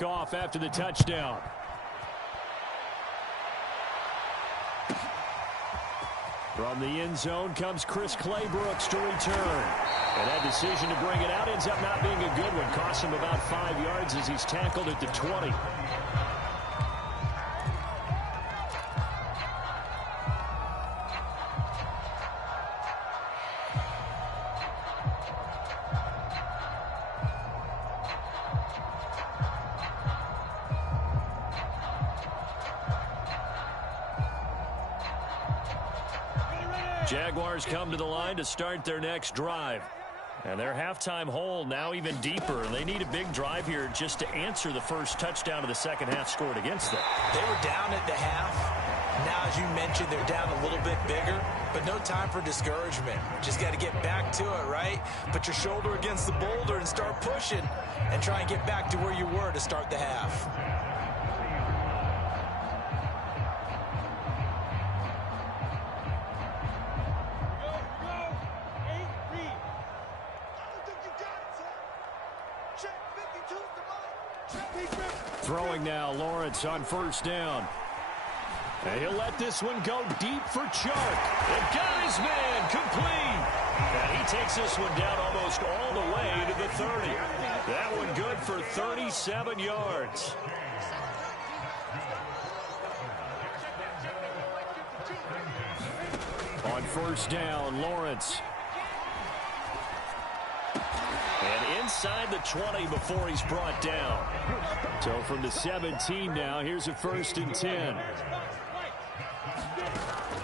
Off after the touchdown. From the end zone comes Chris Claybrooks to return. And that decision to bring it out ends up not being a good one. Costs him about 5 yards as he's tackled at the 20. Jaguars come to the line to start their next drive. And their halftime hole now even deeper. And they need a big drive here just to answer the first touchdown of the second half scored against them. They were down at the half. Now, as you mentioned, they're down a little bit bigger. But no time for discouragement. Just got to get back to it, right? Put your shoulder against the boulder and start pushing. And try and get back to where you were to start the half. Throwing now, Lawrence on first down. And he'll let this one go deep for Chark. The guy's man complete. And he takes this one down almost all the way to the 30. That one good for 37 yards. On first down, Lawrence. And inside the 20 before he's brought down. So from the 17 now, here's a 1st and 10.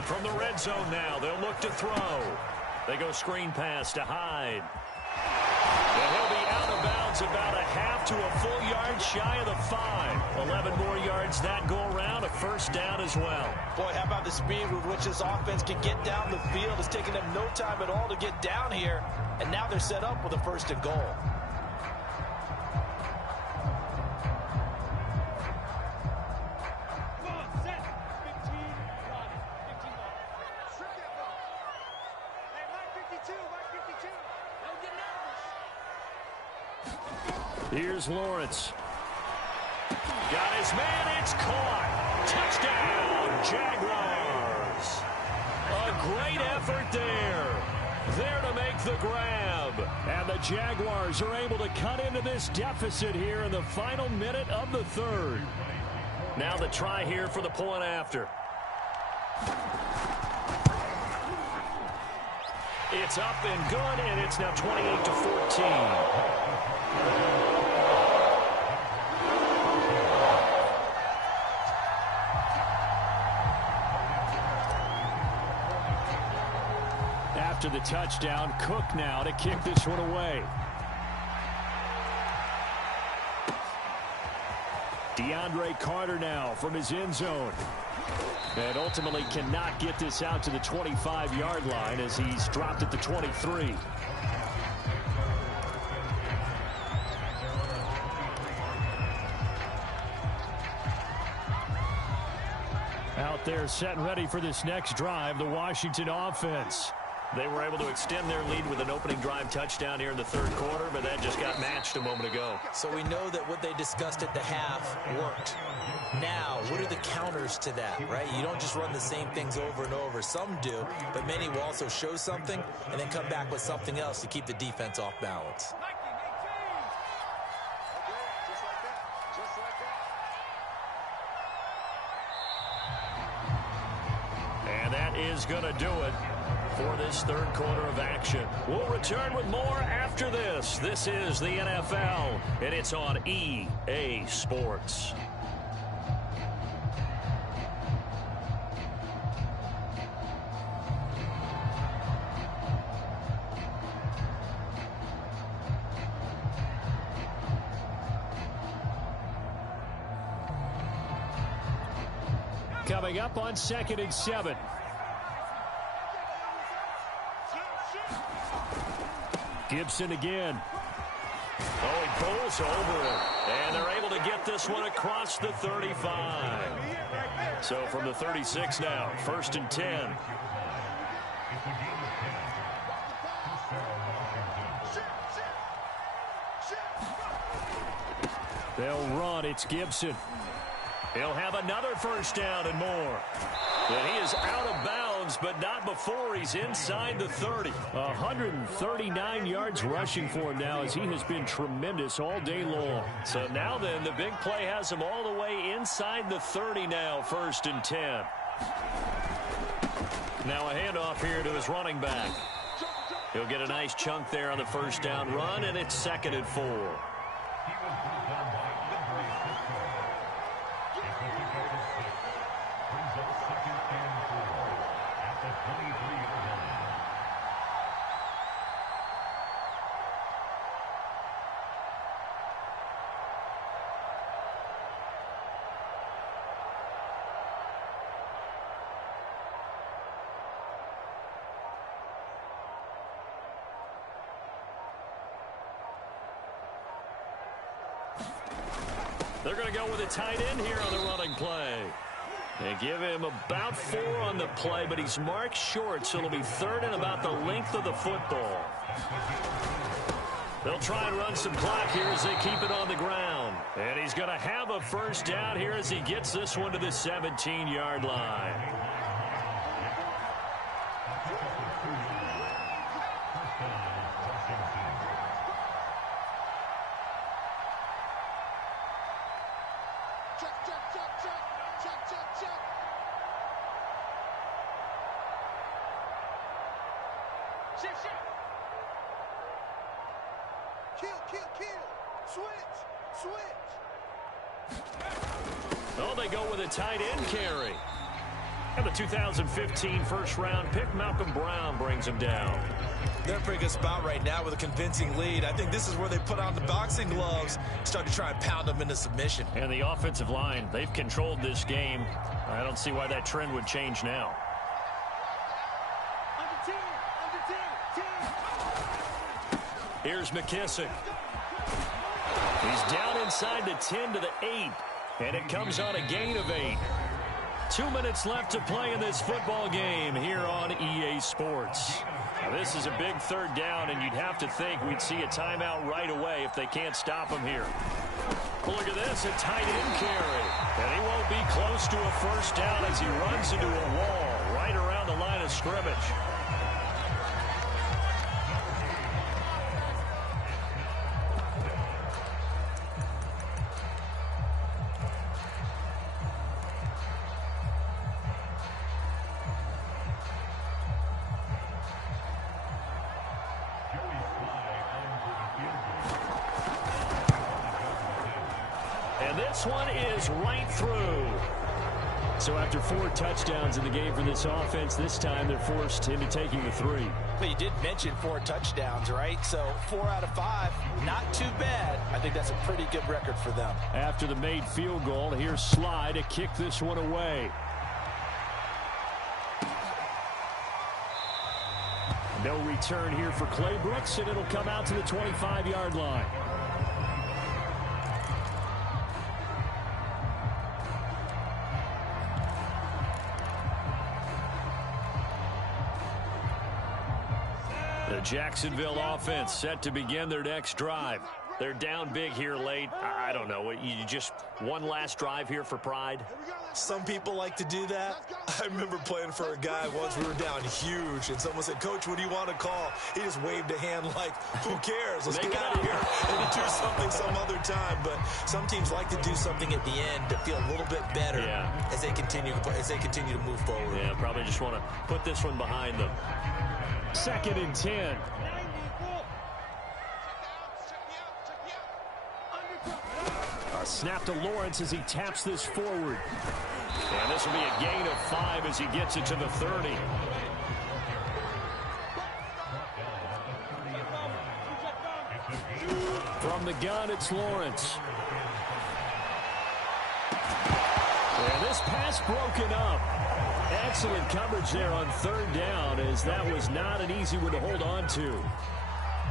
From the red zone now, they'll look to throw. They go screen pass to Hyde. And he'll be out of bounds about a half to a full yard shy of the 5. 11 more yards that go around, a 1st down as well. Boy, how about the speed with which this offense can get down the field? It's taking them no time at all to get down here. And now they're set up with a 1st and goal. Here's Lawrence. Got his man, it's caught. Touchdown, Jaguars. A great effort there. There to make the grab. And the Jaguars are able to cut into this deficit here in the final minute of the 3rd. Now the try here for the point after. It's up and good, and it's now 28-14. After the touchdown, Cook now to kick this one away. DeAndre Carter now from his end zone. And ultimately cannot get this out to the 25-yard line as he's dropped at the 23. Out there set and ready for this next drive, the Washington offense. They were able to extend their lead with an opening drive touchdown here in the 3rd quarter, but that just got matched a moment ago. So we know that what they discussed at the half worked. Now, what are the counters to that, right? You don't just run the same things over and over. Some do, but many will also show something and then come back with something else to keep the defense off balance. And that is going to do it for this 3rd quarter of action. We'll return with more after this. This is the NFL, and it's on EA Sports. Coming up on 2nd and 7. Gibson again. Oh, he pulls over it. And they're able to get this one across the 35. So from the 36 now, 1st and 10. They'll run. It's Gibson. He'll have another first down and more. And he is out of bounds, but not before he's inside the 30. 139 yards rushing for him now, as he has been tremendous all day long. So now then, the big play has him all the way inside the 30 now, 1st and 10. Now a handoff here to his running back. He'll get a nice chunk there on the first down run, and it's 2nd and 4. They're going to go with a tight end here on the running play. They give him about 4 on the play, but he's marked short, so it'll be 3rd and about the length of the football. They'll try and run some clock here as they keep it on the ground. And he's going to have a first down here as he gets this one to the 17-yard line. Oh, they go with a tight end carry. And the 2015 first-round pick, Malcolm Brown, brings him down. They're in a pretty good spot right now with a convincing lead. I think this is where they put on the boxing gloves, start to try and pound them into submission. And the offensive line, they've controlled this game. I don't see why that trend would change now. Here's McKissick. He's down inside the 10 to the 8. And it comes on a gain of 8. 2 minutes left to play in this football game here on EA Sports. Now, this is a big 3rd down, and you'd have to think we'd see a timeout right away if they can't stop him here. Well, look at this, a tight end carry. And he won't be close to a first down as he runs into a wall right around the line of scrimmage. This one is right through. So after 4 touchdowns in the game for this offense, this time they're forced into taking the 3. But you did mention 4 touchdowns, right? So 4 out of 5, not too bad. I think that's a pretty good record for them. After the made field goal, here's Sly to kick this one away. No return here for Clay Brooks, and it'll come out to the 25-yard line. The Jacksonville offense set to begin their next drive. They're down big here late. I don't know. You just one last drive here for pride? Some people like to do that. I remember playing for a guy once. We were down huge, and someone said, "Coach, what do you want to call?" He just waved a hand like, "Who cares? Let's get out of here and do something some other time." But some teams like to do something at the end to feel a little bit better as they continue to move forward. Yeah, probably just want to put this one behind them. 2nd and 10. A snap to Lawrence as he taps this forward. And this will be a gain of 5 as he gets it to the 30. From the gun, it's Lawrence. And this pass broken up. Excellent coverage there on 3rd down, as that was not an easy one to hold on to.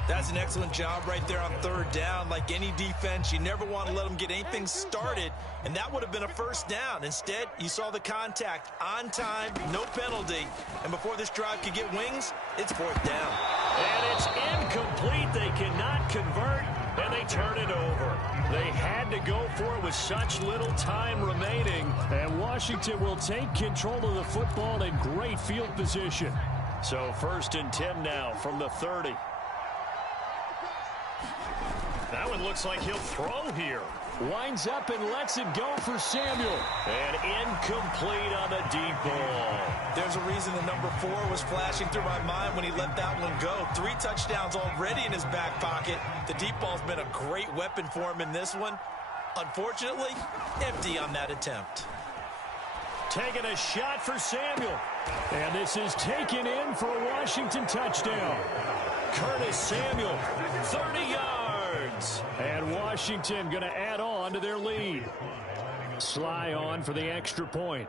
That's an excellent job right there on 3rd down. Like any defense, you never want to let them get anything started, and that would have been a first down. Instead, you saw the contact on time, no penalty, and before this drive could get wings, it's 4th down. And it's incomplete. They cannot convert. And they turn it over. They had to go for it with such little time remaining. And Washington will take control of the football in great field position. So 1st and 10 now from the 30. That one looks like he'll throw here. Winds up and lets it go for Samuel. And incomplete on the deep ball. There's a reason the number 4 was flashing through my mind when he let that one go. 3 touchdowns already in his back pocket. The deep ball's been a great weapon for him in this one. Unfortunately, empty on that attempt. Taking a shot for Samuel. And this is taken in for a Washington touchdown. Curtis Samuel, 30 yards. And Washington going to add on to their lead. Sly on for the extra point.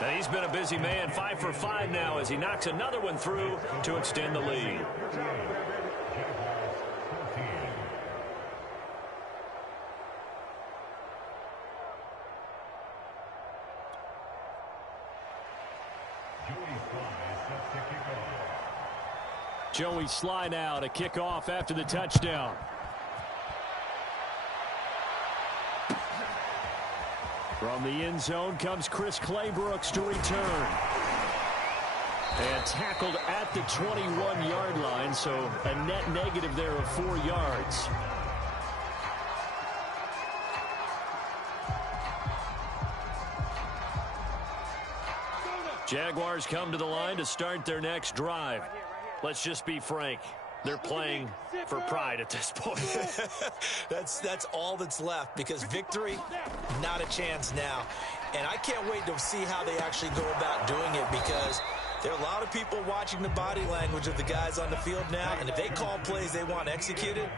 And he's been a busy man, 5 for 5 now as he knocks another one through to extend the lead. Joey Sly now to kick off after the touchdown. From the end zone comes Chris Claybrooks to return. And tackled at the 21-yard line, so a net negative there of 4 yards. Jaguars come to the line to start their next drive. Let's just be frank. They're playing for pride at this point. That's all that's left because victory, not a chance now. And I can't wait to see how they actually go about doing it because there are a lot of people watching the body language of the guys on the field now. And if they call plays they want executed,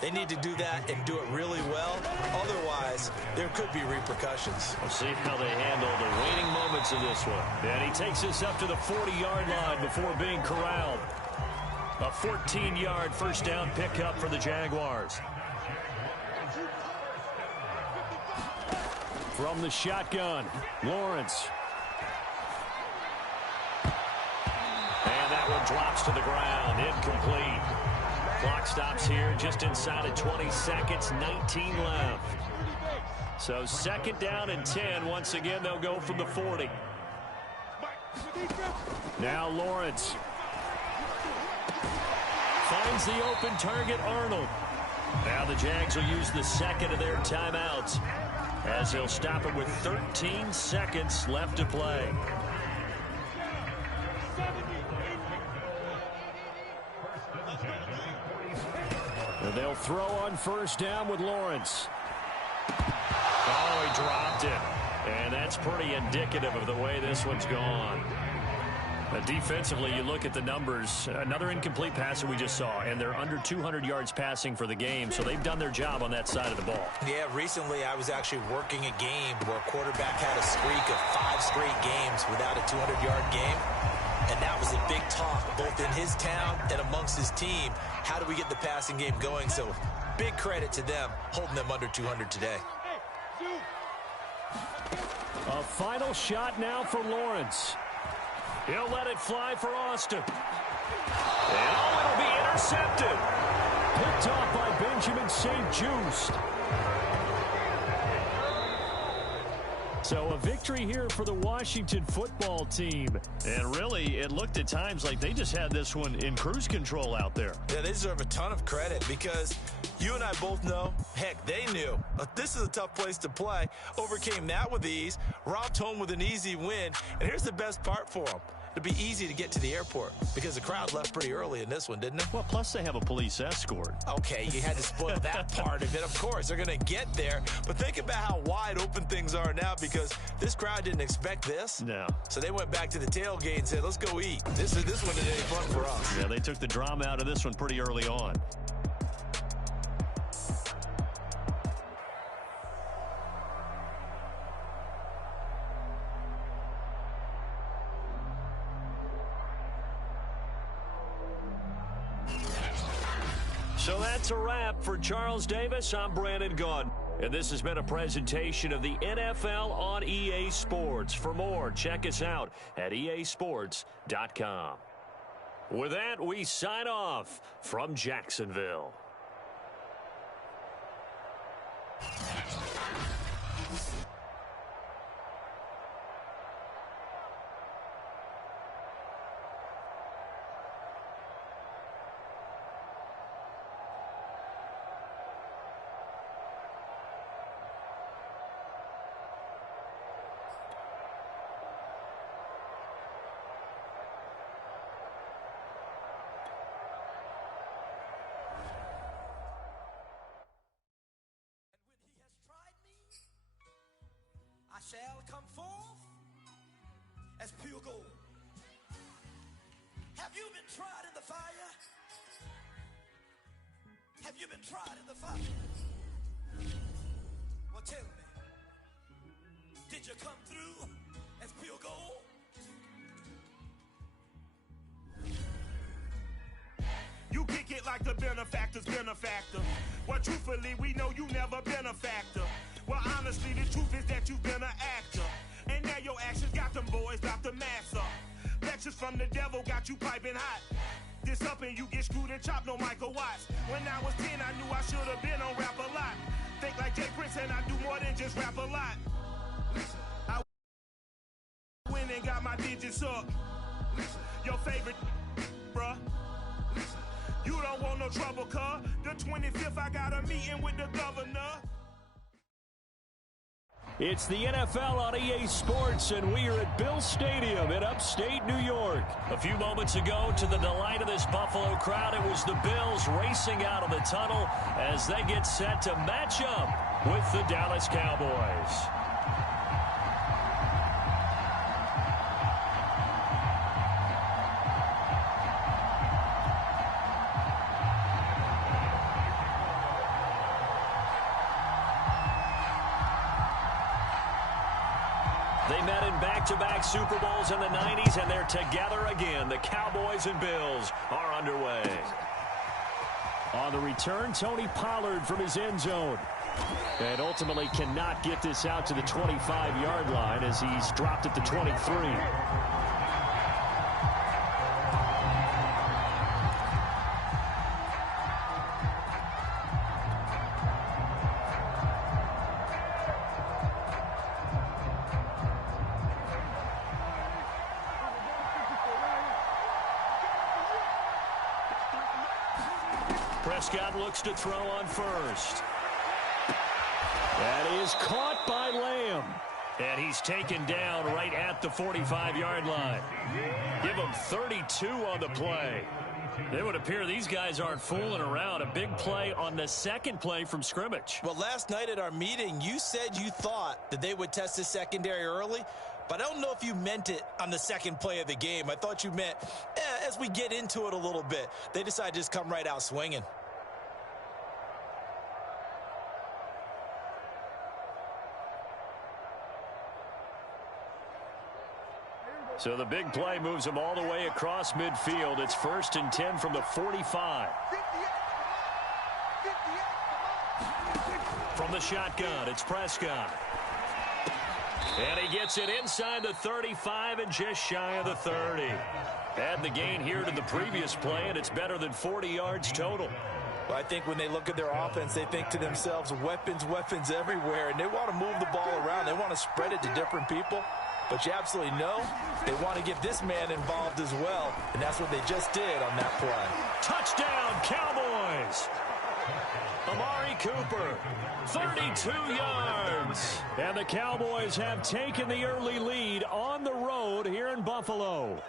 they need to do that and do it really well. Otherwise, there could be repercussions. We'll see how they handle the waning moments of this one. And he takes us up to the 40-yard line before being corralled. A 14-yard first down pickup for the Jaguars. From the shotgun, Lawrence. And that one drops to the ground, incomplete. Clock stops here just inside of 20 seconds, 19 left. So 2nd down and 10. Once again, they'll go from the 40. Now Lawrence. Finds the open target, Arnold. Now the Jags will use the 2nd of their timeouts as they'll stop it with 13 seconds left to play. And they'll throw on first down with Lawrence. Oh, he dropped it. And that's pretty indicative of the way this one's gone. Defensively, you look at the numbers. Another incomplete pass that we just saw, and they're under 200 yards passing for the game, so they've done their job on that side of the ball. Yeah, recently I was actually working a game where a quarterback had a streak of 5 straight games without a 200-yard game, and that was a big talk both in his town and amongst his team. How do we get the passing game going? So big credit to them holding them under 200 today. A final shot now for Lawrence. He'll let it fly for Austin. And oh, it'll be intercepted. Picked off by Benjamin St. Just. So a victory here for the Washington football team. And really, it looked at times like they just had this one in cruise control out there. Yeah, they deserve a ton of credit because you and I both know, heck, they knew. This is a tough place to play. Overcame that with ease. Robbed home with an easy win. And here's the best part for them. It'd be easy to get to the airport because the crowd left pretty early in this one, didn't it? Well, plus they have a police escort. Okay, you had to spoil that part of it. Of course, they're going to get there. But think about how wide open things are now because this crowd didn't expect this. No. So they went back to the tailgate and said, let's go eat. This one isn't any fun for us. Yeah, they took the drama out of this one pretty early on. So that's a wrap for Charles Davis. I'm Brandon Gunn. And this has been a presentation of the NFL on EA Sports. For more, check us out at easports.com. With that, we sign off from Jacksonville. Shall come forth as pure gold. Have you been tried in the fire? Have you been tried in the fire? Well, tell me, did you come through as pure gold? You kick it like the benefactor's benefactor. Well, truthfully, we know you never been a factor. Well, honestly, the truth is that you've been an actor. And now your actions got them boys about to mass up. Lectures from the devil got you piping hot. This up and you get screwed and chopped, no Michael Watts. When I was 10, I knew I should have been on rap a lot. Think like Jay Prince and I do more than just rap a lot. I went and got my digits up. Your favorite, bruh. You don't want no trouble, cuz. The 25th, I got a meeting with the governor. It's the NFL on EA Sports, and we are at Bill Stadium in upstate New York. A few moments ago, to the delight of this Buffalo crowd, it was the Bills racing out of the tunnel as they get set to match up with the Dallas Cowboys. They met in back-to-back Super Bowls in the 90s, and they're together again. The Cowboys and Bills are underway. On the return, Tony Pollard from his end zone. And ultimately cannot get this out to the 25-yard line as he's dropped at the 23. Prescott looks to throw on first. That is caught by Lamb. And he's taken down right at the 45-yard line. Give him 32 on the play. It would appear these guys aren't fooling around. A big play on the second play from scrimmage. Well, last night at our meeting, you said you thought that they would test the secondary early, but I don't know if you meant it on the second play of the game. I thought you meant as we get into it a little bit. They decided to just come right out swinging. So the big play moves him all the way across midfield. It's 1st and 10 from the 45. From the shotgun, it's Prescott. And he gets it inside the 35 and just shy of the 30. Add the gain here to the previous play, and it's better than 40 yards total. Well, I think when they look at their offense, they think to themselves, weapons, weapons everywhere, and they want to move the ball around. They want to spread it to different people. But you absolutely know they want to get this man involved as well, and that's what they just did on that play. Touchdown, Cowboys! Amari Cooper, 32 yards. And the Cowboys have taken the early lead on the road here in Buffalo.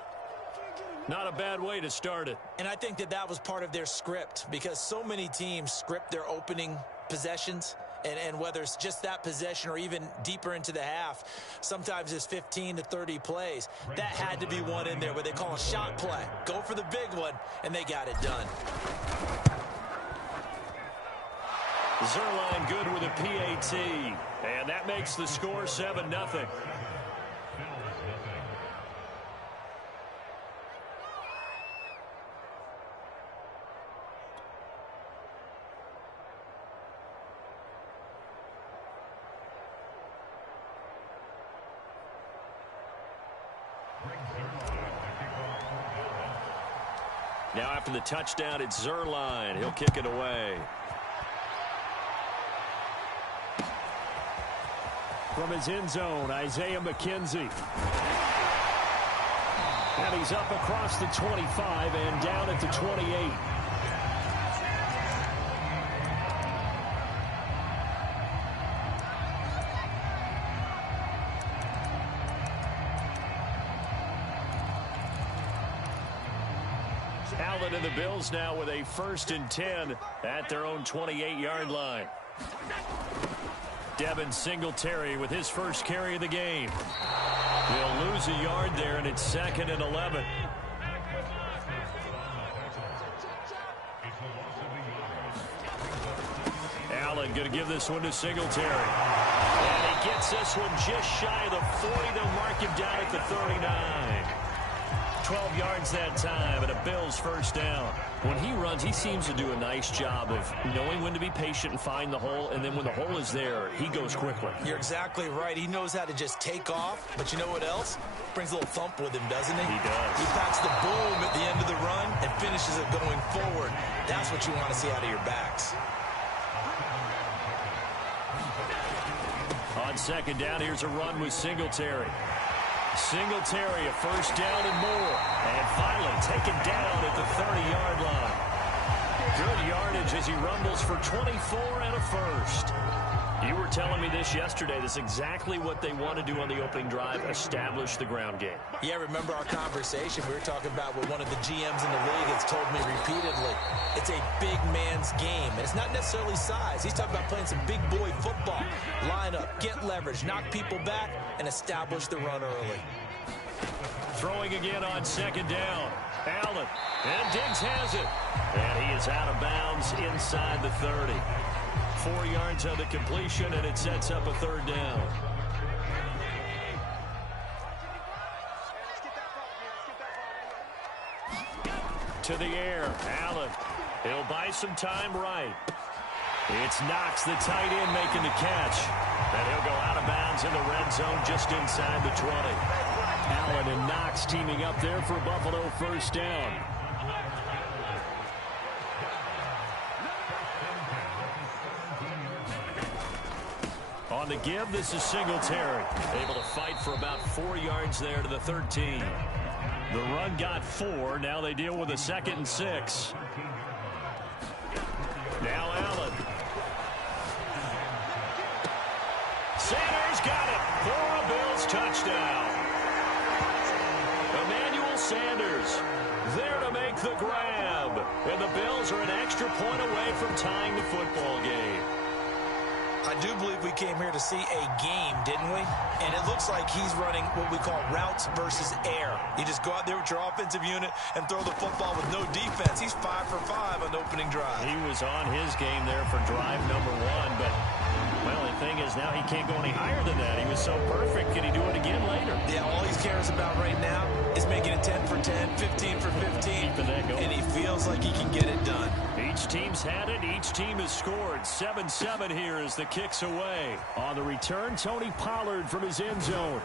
Not a bad way to start it. And I think that that was part of their script, because so many teams script their opening possessions. And whether it's just that possession or even deeper into the half, sometimes it's 15 to 30 plays. That had to be one in there where they call a shot play. Go for the big one, and they got it done. Zerline good with a PAT, and that makes the score 7-0. Now after the touchdown, it's Zerline. He'll kick it away. From his end zone, Isaiah McKenzie. And he's up across the 25 and down at the 28. Allen and the Bills now with a 1st and 10 at their own 28-yard line. Devin Singletary with his first carry of the game. He'll lose a yard there, and it's 2nd and 11. Allen going to give this one to Singletary. And he gets this one just shy of the 40. They'll mark him down at the 39. 12 yards that time, and a Bills 1st down. When he runs, he seems to do a nice job of knowing when to be patient and find the hole, and then when the hole is there, he goes quickly. You're exactly right. He knows how to just take off, but you know what else? Brings a little thump with him, doesn't he? He does. He packs the boom at the end of the run and finishes it going forward. That's what you want to see out of your backs. On 2nd down, here's a run with Singletary. Singletary, a 1st down and more. And finally taken down at the 30-yard line. Good yardage as he rumbles for 24 and a 1st. You were telling me this yesterday. This is exactly what they want to do on the opening drive, establish the ground game. Yeah, remember our conversation? We were talking about what one of the GMs in the league has told me repeatedly. It's a big man's game, and it's not necessarily size. He's talking about playing some big boy football. Line up, get leverage, knock people back, and establish the run early. Throwing again on 2nd down. Allen, and Diggs has it. And he is out of bounds inside the 30. 4 yards on the completion, and it sets up a 3rd down. To the air, Allen. He'll buy some time right. It's Knox, the tight end, making the catch. And he'll go out of bounds in the red zone just inside the 20. Allen and Knox teaming up there for Buffalo 1st down. On the give, this is Singletary. Able to fight for about 4 yards there to the 13. The run got 4. Now they deal with a 2nd and 6. Now Allen. Sanders got it for a Bills touchdown. Emmanuel Sanders there to make the grab. And the Bills are an extra point away from tying the football game. I do believe we came here to see a game, didn't we? And it looks like he's running what we call routes versus air. You just go out there with your offensive unit and throw the football with no defense. He's 5 for 5 on the opening drive. He was on his game there for drive number 1, but, well, the thing is now he can't go any higher than that. He was so perfect. Can he do it again later? Yeah, all he cares about right now is making it 10 for 10, 15 for 15. Keeping that going. And he feels like he can get it done. Each team's had it. Each team has scored. 7-7 here as the kick's away. On the return, Tony Pollard from his end zone.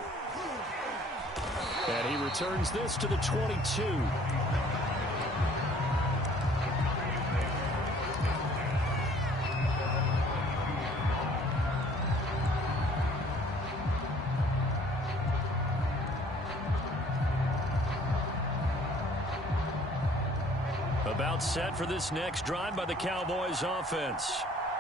And he returns this to the 22. About set for this next drive by the Cowboys offense.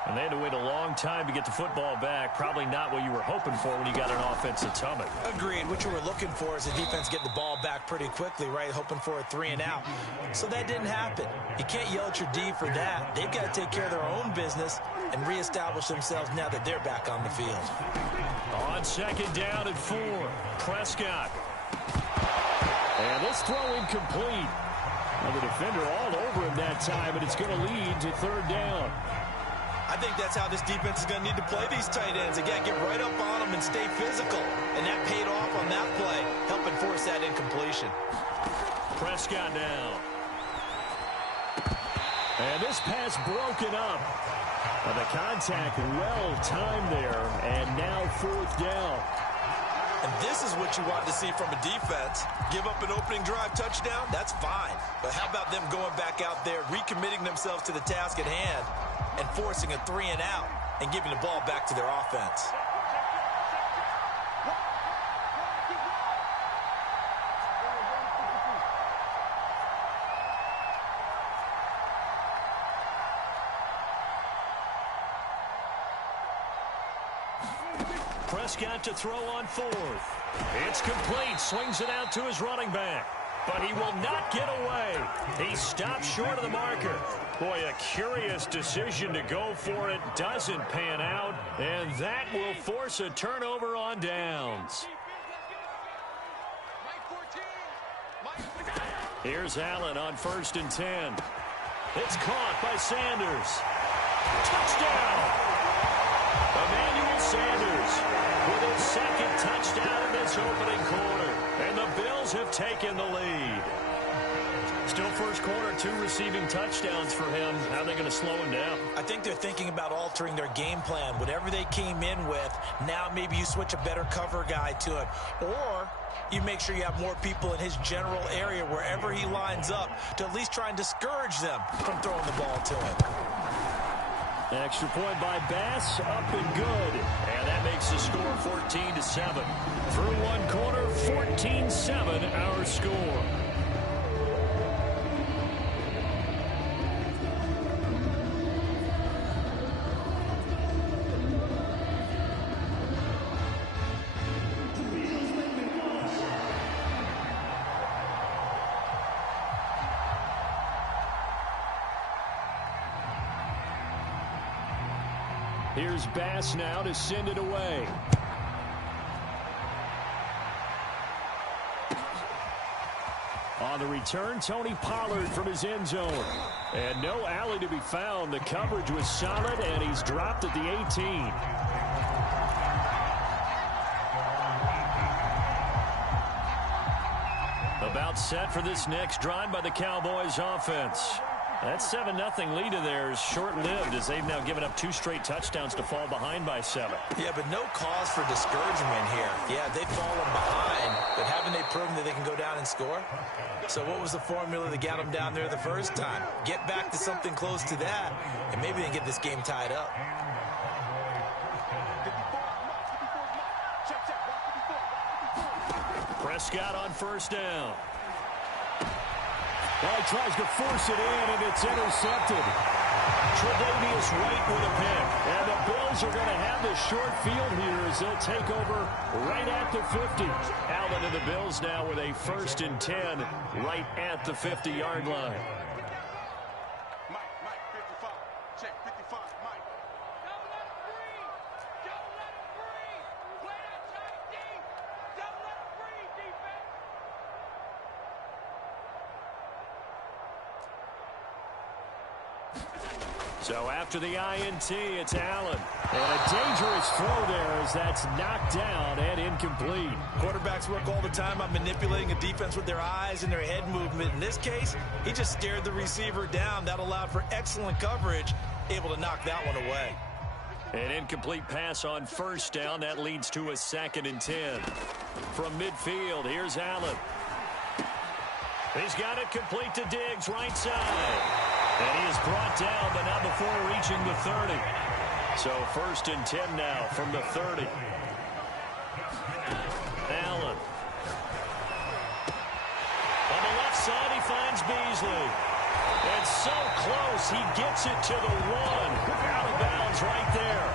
And they had to wait a long time to get the football back. Probably not what you were hoping for when you got an offensive tummy. Agreed. What you were looking for is the defense get the ball back pretty quickly, right? Hoping for a 3 and out. So that didn't happen. You can't yell at your D for that. They've got to take care of their own business and reestablish themselves now that they're back on the field. On 2nd down and 4. Prescott. And this throw incomplete. Well, the defender all over him that time, and it's going to lead to 3rd down. I think that's how this defense is going to need to play these tight ends. They got to get right up on them and stay physical. And that paid off on that play, helping force that incompletion. Prescott now. And this pass broken up. And the contact well timed there, and now 4th down. And this is what you want to see from a defense. Give up an opening drive touchdown, that's fine. But how about them going back out there, recommitting themselves to the task at hand, and forcing a 3-and-out and giving the ball back to their offense? Prescott to throw on fourth. It's complete. Swings it out to his running back. But he will not get away. He stopped short of the marker. Boy, a curious decision to go for it. Doesn't pan out. And that will force a turnover on downs. Here's Allen on 1st and 10. It's caught by Sanders. Touchdown! Emmanuel Sanders with his second touchdown in this opening quarter. And the Bills have taken the lead. Still first quarter, 2 receiving touchdowns for him. How are they going to slow him down? I think they're thinking about altering their game plan. Whatever they came in with, now maybe you switch a better cover guy to it. Or you make sure you have more people in his general area wherever he lines up to at least try and discourage them from throwing the ball to him. Extra point by Bass, up and good. And that makes the score 14-7. Through one quarter, 14-7 our score. Here's Bass now to send it away. On the return, Tony Pollard from his end zone. And no alley to be found. The coverage was solid, and he's dropped at the 18. About set for this next drive by the Cowboys offense. That 7-0 lead of theirs short-lived as they've now given up 2 straight touchdowns to fall behind by 7. Yeah, but no cause for discouragement here. Yeah, they've fallen behind, but haven't they proven that they can go down and score? So what was the formula that got them down there the first time? Get back to something close to that, and maybe they can get this game tied up. Prescott on 1st down. Well, he tries to force it in, and it's intercepted. Tre'Davious White with a pick. And the Bills are going to have the short field here as they'll take over right at the 50. Allen and the Bills now with a 1st and 10 right at the 50-yard line. So after the INT, it's Allen. And a dangerous throw there as that's knocked down and incomplete. Quarterbacks work all the time on manipulating a defense with their eyes and their head movement. In this case, he just stared the receiver down. That allowed for excellent coverage, able to knock that one away. An incomplete pass on 1st down. That leads to a 2nd and 10. From midfield, here's Allen. He's got it complete to Diggs, right side. And he is brought down, but not before reaching the 30. So 1st and 10 now from the 30. Allen. On the left side, he finds Beasley. And so close, he gets it to the 1. Out of bounds right there.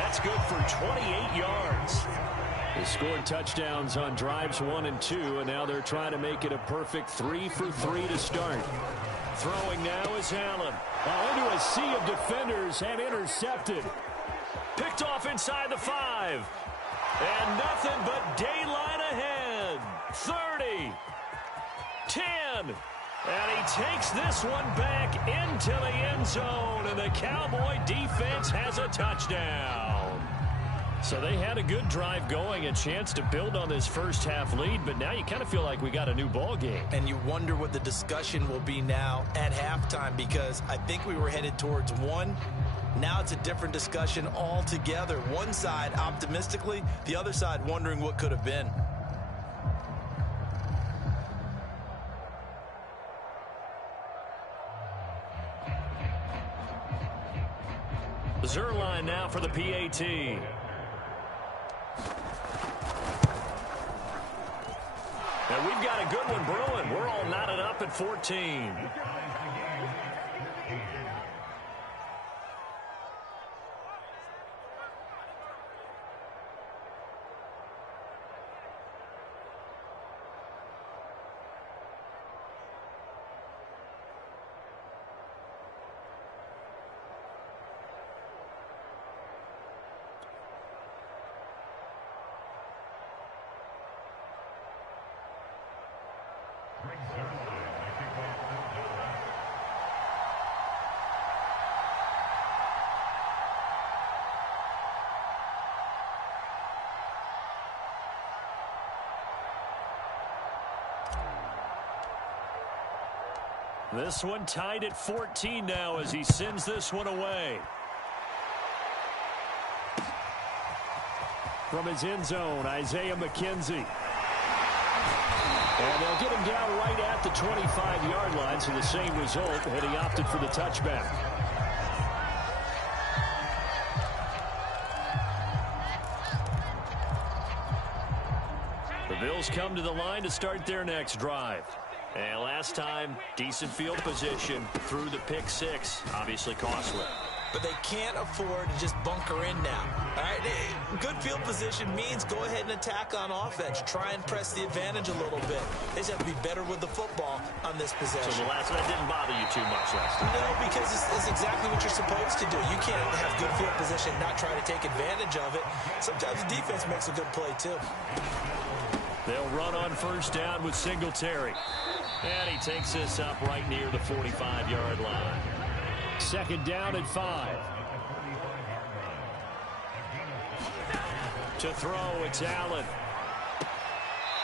That's good for 28 yards. They scored touchdowns on drives 1 and 2, and now they're trying to make it a perfect 3 for 3 to start. Throwing now is Allen. Into a sea of defenders and intercepted. Picked off inside the 5. And nothing but daylight ahead. 30. 10. And he takes this one back into the end zone. And the Cowboy defense has a touchdown. So they had a good drive going, a chance to build on this first half lead, but now you kind of feel like we got a new ball game. And you wonder what the discussion will be now at halftime, because I think we were headed towards one. Now it's a different discussion altogether. One side optimistically, the other side wondering what could have been. Zerline now for the PAT. And we've got a good one brewing. We're all knotted up at 14. This one tied at 14 now as he sends this one away. From his end zone, Isaiah McKenzie. And they'll get him down right at the 25-yard line, so the same result, and he opted for the touchback. The Bills come to the line to start their next drive. And last time, decent field position through the pick six. Obviously costly. But they can't afford to just bunker in now. All right? Good field position means go ahead and attack on offense. Try and press the advantage a little bit. They just have to be better with the football on this possession. So the last one didn't bother you too much last time? No, because it's exactly what you're supposed to do. You can't have good field position and not try to take advantage of it. Sometimes the defense makes a good play, too. They'll run on first down with Singletary. And he takes this up right near the 45-yard line. Second down at 5. To throw, it's Allen.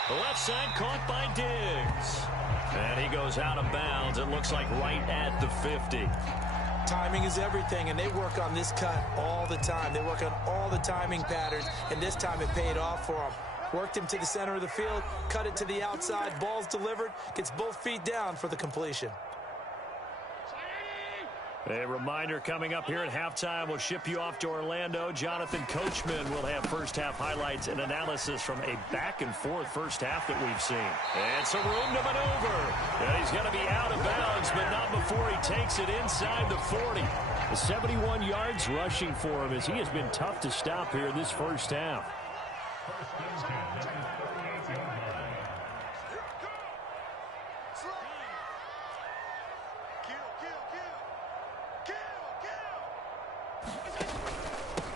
The left side caught by Diggs. And he goes out of bounds. It looks like right at the 50. Timing is everything, and they work on this cut all the time. They work on all the timing patterns, and this time it paid off for them. Worked him to the center of the field, cut it to the outside, ball's delivered, gets both feet down for the completion. A reminder coming up here at halftime, we'll ship you off to Orlando. Jonathan Coachman will have first-half highlights and analysis from a back-and-forth first half that we've seen. And some room to maneuver. And he's going to be out of bounds, but not before he takes it inside the 40. The 71 yards rushing for him as he has been tough to stop here this first half.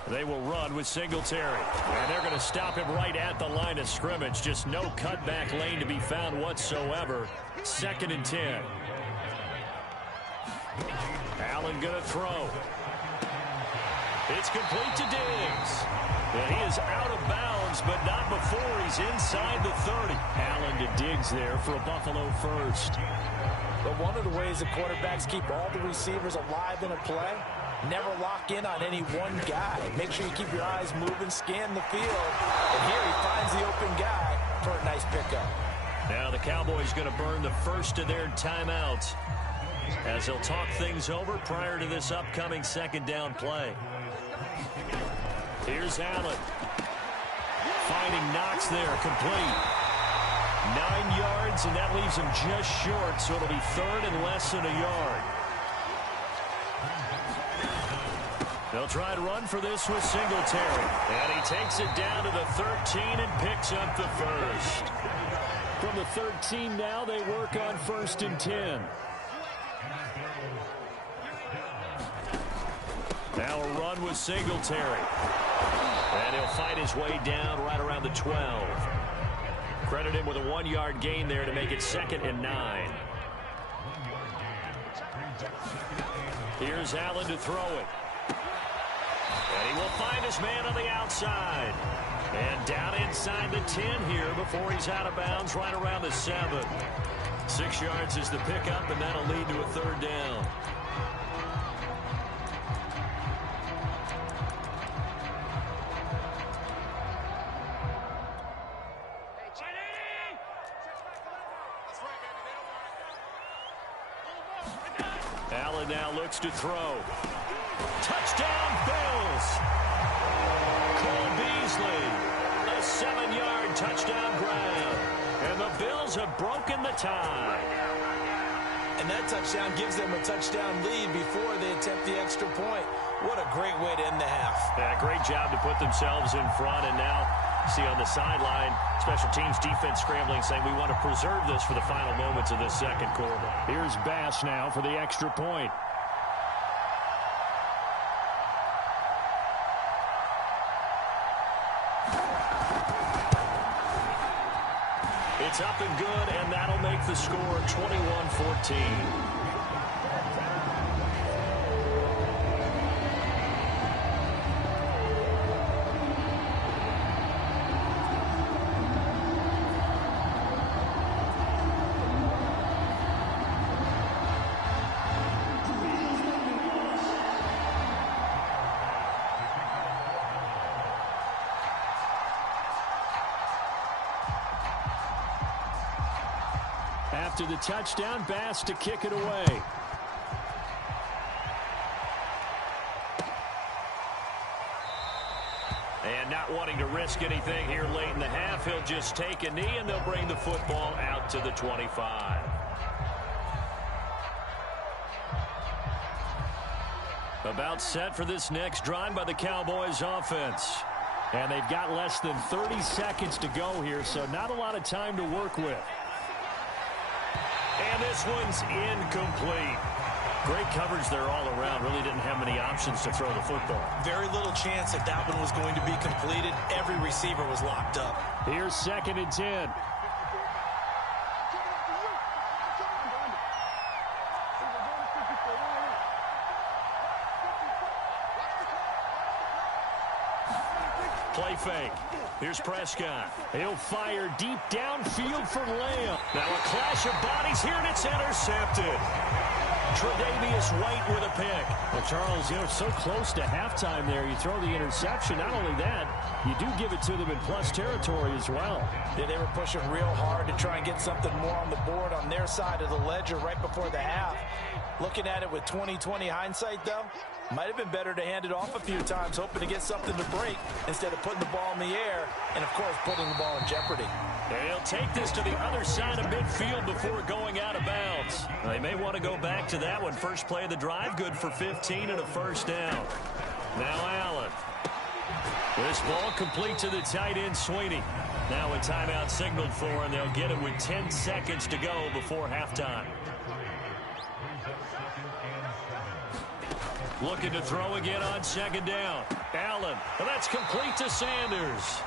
They will run with Singletary. And they're going to stop him right at the line of scrimmage. Just no cutback lane to be found whatsoever. 2nd and 10. Allen going to throw. It's complete to Diggs. And he is out of bounds, but not before he's inside the 30. Allen to Diggs there for a Buffalo first. But one of the ways the quarterbacks keep all the receivers alive in a play, never lock in on any one guy. Make sure you keep your eyes moving, scan the field. And here he finds the open guy for a nice pickup. Now the Cowboys going to burn the first of their timeouts as they'll talk things over prior to this upcoming second down play. Here's Allen. Finding Knox there, complete. 9 yards, and that leaves him just short, so it'll be 3rd and less than a yard. They'll try to run for this with Singletary. And he takes it down to the 13 and picks up the first. From the 13 now, they work on 1st and 10. Now a run with Singletary. And he'll fight his way down right around the 12. Credit him with a 1-yard gain there to make it 2nd and 9. Here's Allen to throw it. And he will find his man on the outside. And down inside the 10 here before he's out of bounds right around the 7. 6 yards is the pickup, and that'll lead to a third down. Allen now looks to throw. Touchdown, Bills! Cole Beasley, a 7-yard touchdown grab. And the Bills have broken the tie. And that touchdown gives them a touchdown lead before they attempt the extra point. What a great way to end the half. Yeah, great job to put themselves in front. And now, see on the sideline, special teams defense scrambling, saying we want to preserve this for the final moments of this second quarter. Here's Bass now for the extra point. It's up and good, and that'll make the score 21-14. After the touchdown, Bass to kick it away. And not wanting to risk anything here late in the half, he'll just take a knee, and they'll bring the football out to the 25. About set for this next drive by the Cowboys offense. And they've got less than 30 seconds to go here, so not a lot of time to work with. And this one's incomplete. Great coverage there all around. Really didn't have many options to throw the football. Very little chance that that one was going to be completed. Every receiver was locked up. Here's 2nd and 10. Play fake. Here's Prescott. He'll fire deep downfield for Lamb. Now a clash of bodies here, and it's intercepted. Tre'Davious White with a pick. Well, Charles, so close to halftime there. You throw the interception. Not only that, you do give it to them in plus territory as well. Yeah, they were pushing real hard to try and get something more on the board on their side of the ledger right before the half. Looking at it with 20/20 hindsight, though, might have been better to hand it off a few times, hoping to get something to break instead of putting the ball in the air and, of course, putting the ball in jeopardy. They'll take this to the other side of midfield before going out of bounds. They may want to go back to that one. First play of the drive, good for 15 and a first down. Now Allen. This ball complete to the tight end, Sweeney. Now a timeout signaled for, and they'll get it with 10 seconds to go before halftime. Looking to throw again on 2nd down. Allen, and that's complete to Sanders.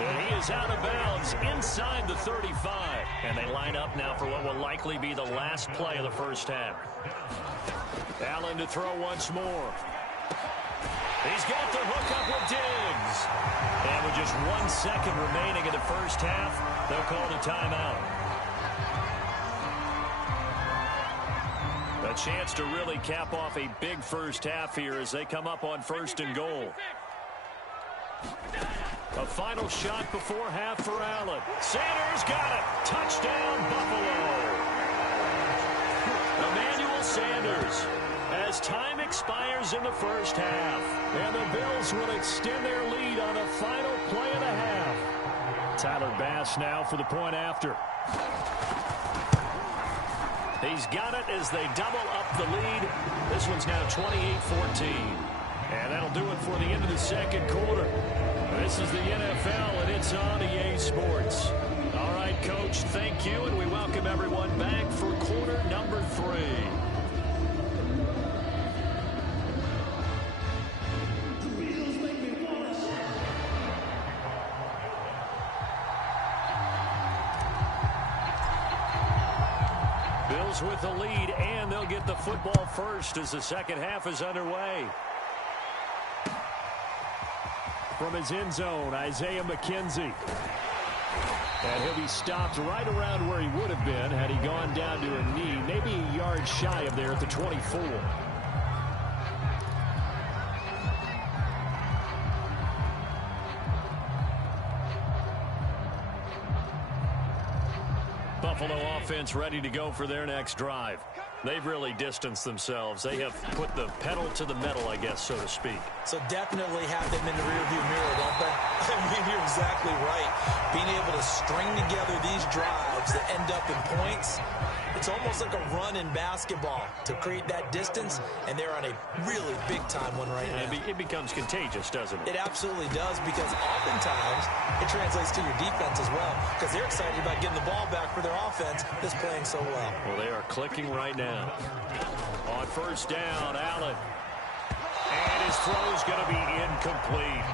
And he is out of bounds inside the 35. And they line up now for what will likely be the last play of the first half. Allen to throw once more. He's got the hook up with Diggs. And with just 1 second remaining in the first half, they'll call the timeout. A chance to really cap off a big first half here as they come up on 1st and goal. A final shot before half for Allen. Sanders got it. Touchdown, Buffalo. Emmanuel Sanders, as time expires in the first half. And the Bills will extend their lead on the final play of the half. Tyler Bass now for the point after. He's got it as they double up the lead. This one's now 28-14. And that'll do it for the end of the second quarter. This is the NFL, and it's on EA Sports. All right, Coach, thank you, and we welcome everyone back for quarter number 3. Bills with the lead, and they'll get the football first as the second half is underway. from his end zone, Isaiah McKenzie. And he'll be stopped right around where he would have been had he gone down to a knee, maybe a yard shy of there at the 24. Buffalo offense ready to go for their next drive. They've really distanced themselves. They have put the pedal to the metal, I guess, so to speak. So definitely have them in the rearview mirror, don't they? I mean, you're exactly right. Being able to string together these drives that end up in points, it's almost like a run in basketball to create that distance, and they're on a really big-time one right now. It becomes contagious, doesn't it? It absolutely does, because oftentimes it translates to your defense as well, because they're excited about getting the ball back for their offense that's playing so well. Well, they are clicking right now. On first down, Allen. And his throw is going to be incomplete.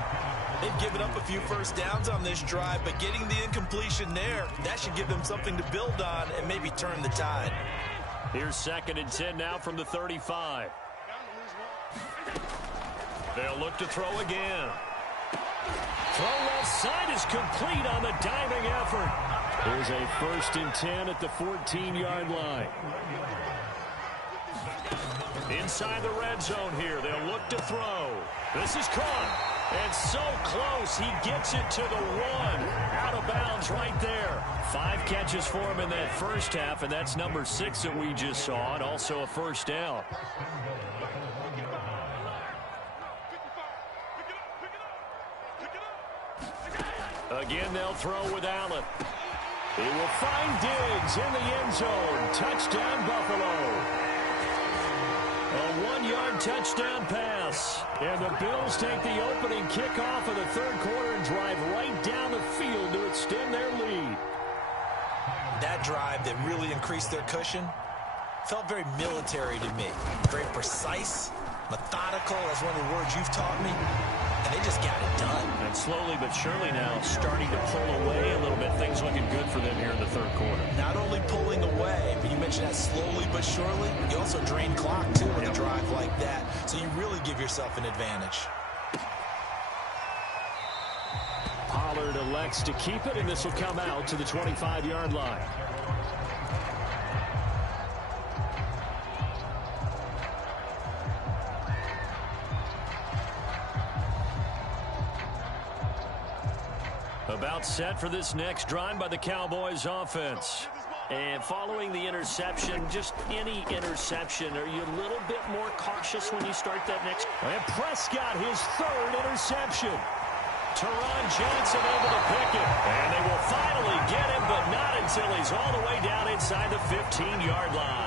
They've given up a few first downs on this drive, but getting the incompletion there, that should give them something to build on and maybe turn the tide. Here's 2nd and 10 now from the 35. They'll look to throw again. Throw left side is complete on the diving effort. Here's a 1st and 10 at the 14-yard line. Inside the red zone here. They'll look to throw. This is caught. And so close. He gets it to the 1. Out of bounds right there. 5 catches for him in that first half, and that's number 6 that we just saw, and also a first down. Again, they'll throw with Allen. He will find Diggs in the end zone. Touchdown, Buffalo. A 1-yard touchdown pass. And the Bills take the opening kickoff of the 3rd quarter and drive right down the field to extend their lead. That drive that really increased their cushion felt very military to me. Very precise, methodical, that's one of the words you've taught me. And they just got it done. And slowly but surely now starting to pull away a little bit. Things looking good for them here in the 3rd quarter. Not only pulling away, but you mentioned that slowly but surely. You also drain clock, too, with a drive like that. So you really give yourself an advantage. Pollard elects to keep it, and this will come out to the 25-yard line. About set for this next drive by the Cowboys offense. And following the interception, just any interception, are you a little bit more cautious when you start that next? And Prescott, his 3rd interception. Teron Johnson able to pick it. And they will finally get him, but not until he's all the way down inside the 15-yard line.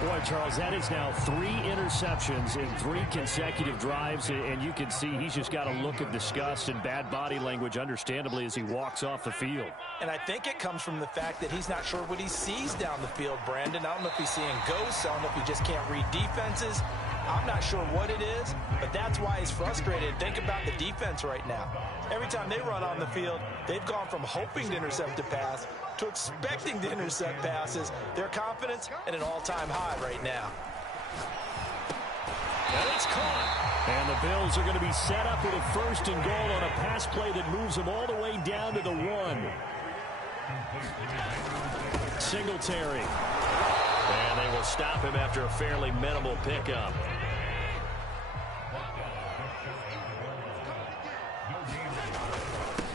Boy, Charles, that is now 3 interceptions in 3 consecutive drives, and you can see he's just got a look of disgust and bad body language, understandably, as he walks off the field. And I think it comes from the fact that he's not sure what he sees down the field, Brandon. I don't know if he's seeing ghosts. I don't know if he just can't read defenses. I'm not sure what it is, but that's why he's frustrated. Think about the defense right now. Every time they run on the field, they've gone from hoping to intercept a pass to expecting to intercept passes. Their confidence at an all-time high right now. And it's caught. And the Bills are going to be set up with a 1st and goal on a pass play that moves them all the way down to the 1. Singletary. And they will stop him after a fairly minimal pickup.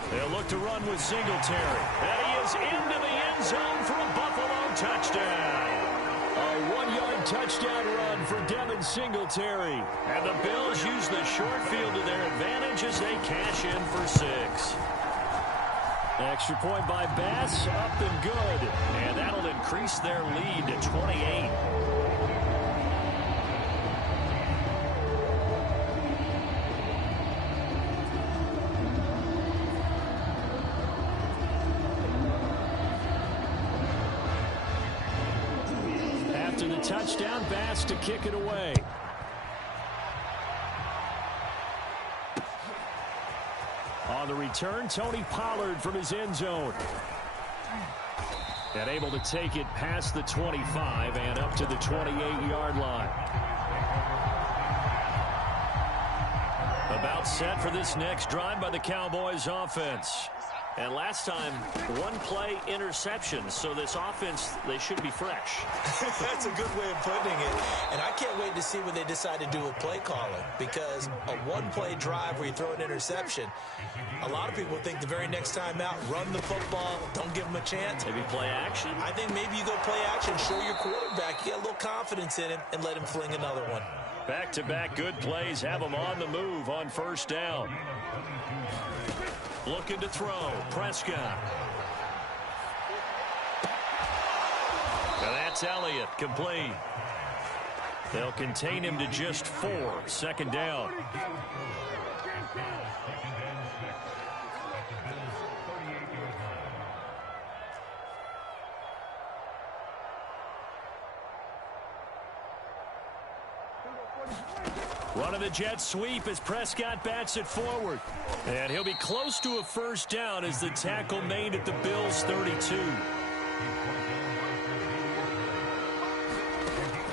They'll look to run with Singletary. And he is into the end zone for a Buffalo touchdown. A 1-yard touchdown run for Devin Singletary. And the Bills use the short field to their advantage as they cash in for 6. Extra point by Bass, up and good. And that'll increase their lead to 28. After the touchdown, Bass to kick it away. On the return, Tony Pollard from his end zone. And able to take it past the 25 and up to the 28-yard line. About About set for this next drive by the Cowboys offense. And last time, one play interception. So this offense, they should be fresh. That's a good way of putting it. And I can't wait to see what they decide to do with play calling. Because a one-play drive where you throw an interception, a lot of people think the very next time out, run the football, don't give them a chance. Maybe play action. I think maybe you go play action, show your quarterback, you get a little confidence in him, and let him fling another one. Back-to-back good plays have them on the move on first down. Looking to throw. Prescott. And that's Elliott. Complete. They'll contain him to just 4. Second down. Running the jet sweep as Prescott bats it forward. And he'll be close to a first down as the tackle made at the Bills' 32.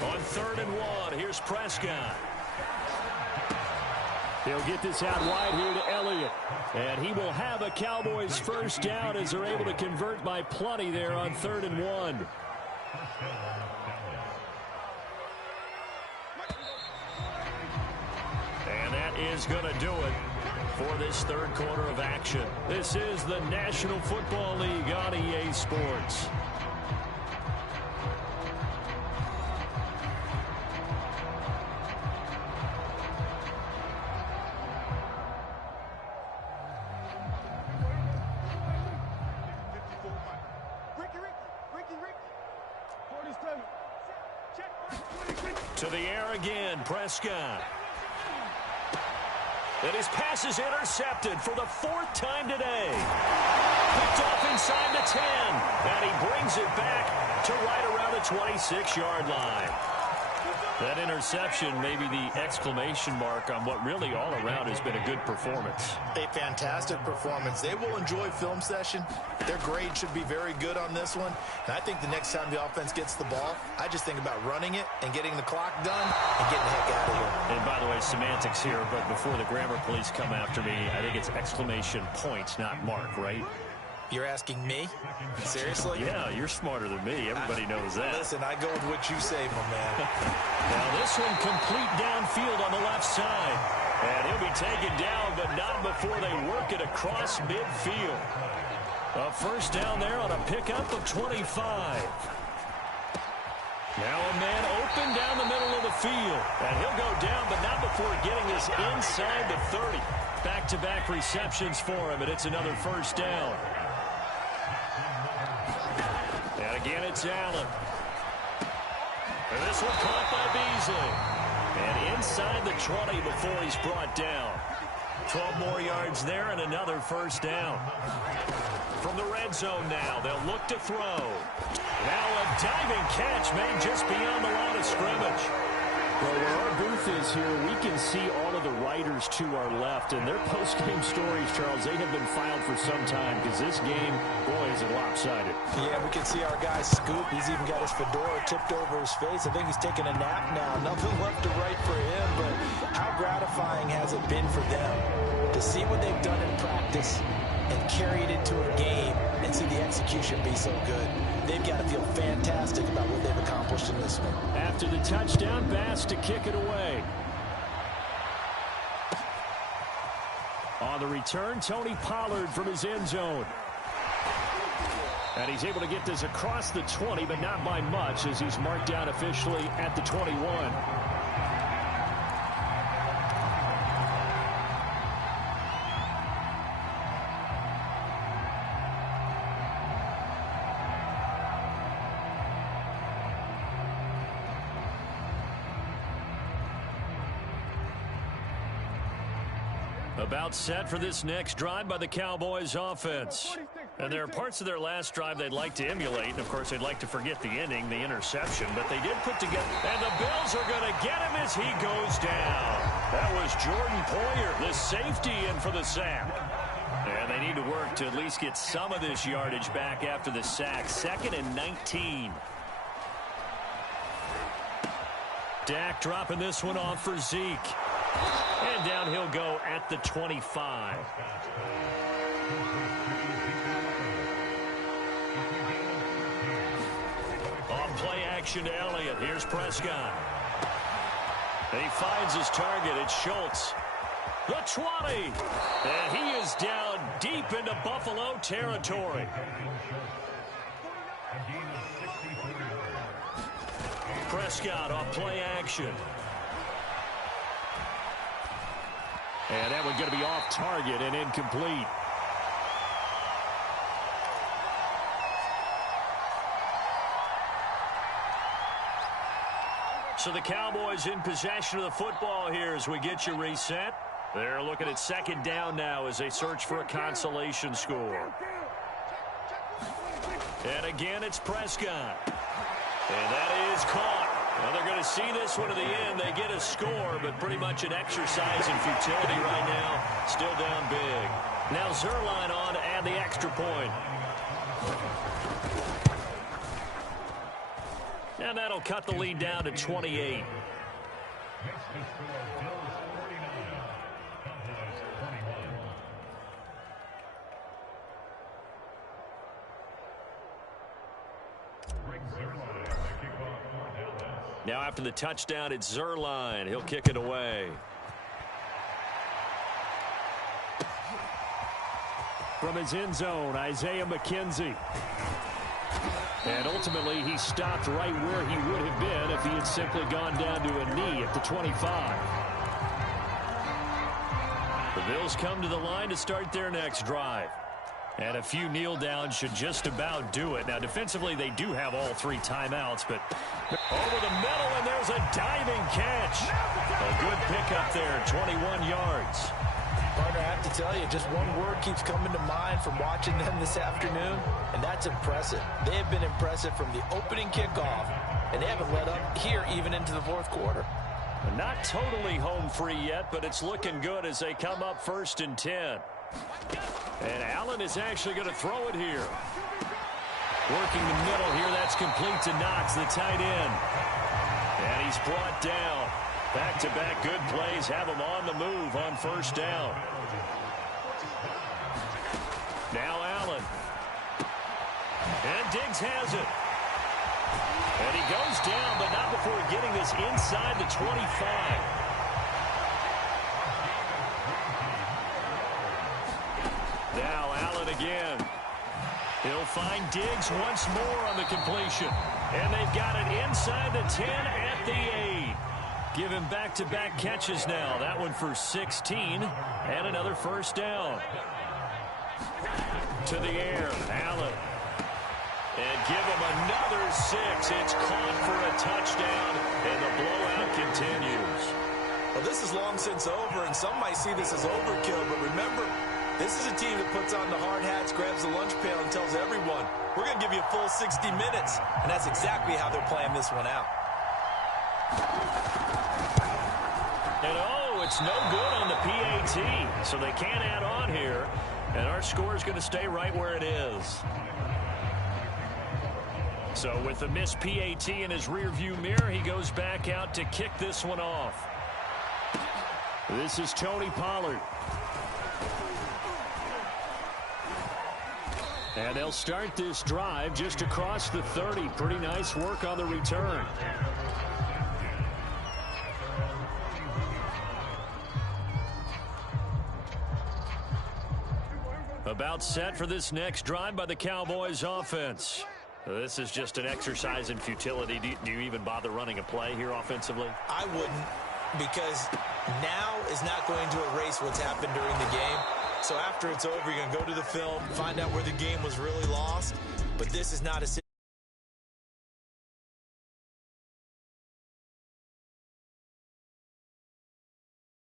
On 3rd and 1, here's Prescott. He'll get this out wide here to Elliott. And he will have a Cowboys first down as they're able to convert by plenty there on 3rd and 1. Is going to do it for this third quarter of action. This is the National Football League on EA Sports. To the air again, Prescott. And his pass is intercepted for the 4th time today. Picked off inside the 10. And he brings it back to right around the 26-yard line. That interception may be the exclamation mark on what really all around has been a good performance. A fantastic performance. They will enjoy film session. Their grade should be very good on this one. And I think the next time the offense gets the ball, I just think about running it and getting the clock done and getting the heck out of here. And by the way, semantics here, but before the grammar police come after me, I think it's exclamation point, not mark, right? You're asking me? Seriously? Yeah, you're smarter than me. Everybody knows that. Listen, I go with what you say, my man. Now this one complete downfield on the left side. And he'll be taken down, but not before they work it across midfield. A first down there on a pickup of 25. Now a man open down the middle of the field. And he'll go down, but not before getting this inside the 30. Back-to-back receptions for him, and it's another first down. And again, it's Allen. And this one caught by Beasley. And inside the 20 before he's brought down. 12 more yards there and another first down. From the red zone now, they'll look to throw. Now a diving catch made just beyond the line of scrimmage. Well, where our booth is here, we can see all of the writers to our left. And their post-game stories, Charles, they have been filed for some time because this game, boy, is it lopsided. Yeah, we can see our guy Scoop. He's even got his fedora tipped over his face. I think he's taking a nap now. Nothing left to write for him, but how gratifying has it been for them to see what they've done in practice and carry it into a game and see the execution be so good. They've got to feel fantastic about what they've accomplished in this one. After the touchdown, Bass to kick it away. On the return, Tony Pollard from his end zone. And he's able to get this across the 20, but not by much as he's marked down officially at the 21. About set for this next drive by the Cowboys offense. And there are parts of their last drive they'd like to emulate. And, of course, they'd like to forget the ending, the interception. But they did put together. And the Bills are going to get him as he goes down. That was Jordan Poyer, the safety, in for the sack. And they need to work to at least get some of this yardage back after the sack. 2nd and 19. Dak dropping this one off for Zeke. And down he'll go at the 25. On play action to Elliott. Here's Prescott. And he finds his target. It's Schultz. The 20. And he is down deep into Buffalo territory. Prescott on play action. And that one's going to be off target and incomplete. So the Cowboys in possession of the football here as we get you reset. They're looking at second down now as they search for a consolation score. And again, it's Prescott. And that is caught. Now they're going to see this one to the end. They get a score, but pretty much an exercise in futility right now. Still down big. Now Zerline on to add the extra point. And that'll cut the lead down to 28. Now after the touchdown, it's Zerline. He'll kick it away. From his end zone, Isaiah McKenzie. And ultimately, he stopped right where he would have been if he had simply gone down to a knee at the 25. The Bills come to the line to start their next drive. And a few kneel downs should just about do it. Now, defensively, they do have all three timeouts, but over the middle, and there's a diving catch. A good pickup there, 21 yards. Partner, I have to tell you, just one word keeps coming to mind from watching them this afternoon, and that's impressive. They have been impressive from the opening kickoff, and they haven't let up here even into the fourth quarter. Not totally home free yet, but it's looking good as they come up 1st and 10. And Allen is actually going to throw it here. Working the middle here, that's complete to Knox, the tight end. And he's brought down. Back-to-back good plays have him on the move on 1st down. Now Allen. And Diggs has it. And he goes down, but not before getting this inside the 25. Now Allen again. He'll find Diggs once more on the completion. And they've got it inside the 10 at the 8. Give him back-to-back catches now. That one for 16 and another 1st down. To the air, Allen. And give him another 6. It's caught for a touchdown, and the blowout continues. Well, this is long since over, and some might see this as overkill, but remember, this is a team that puts on the hard hats, grabs the lunch pail, and tells everyone, we're going to give you a full 60 minutes, and that's exactly how they're playing this one out. And oh, it's no good on the PAT, so they can't add on here, and our score is going to stay right where it is. So with the missed PAT in his rearview mirror, he goes back out to kick this one off. This is Tony Pollard. And they'll start this drive just across the 30. Pretty nice work on the return. About set for this next drive by the Cowboys offense. This is just an exercise in futility. Do you even bother running a play here offensively? I wouldn't, because now is not going to erase what's happened during the game. So after it's over, you're going to go to the film, find out where the game was really lost. But this is not a situation